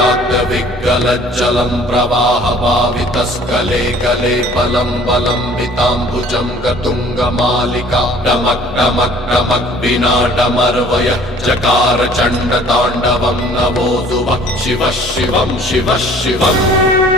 जटाग्रविग्गलज्जलं प्रवाहभावितस्कले कले बलं बलम्बिताम्बुजं गतुङ्गमालिका डमक् डमक् डमक् विनाटमर्वय चकार चण्डताण्डवं नवोऽसुवः शिवः शिवं शिवः शिवम्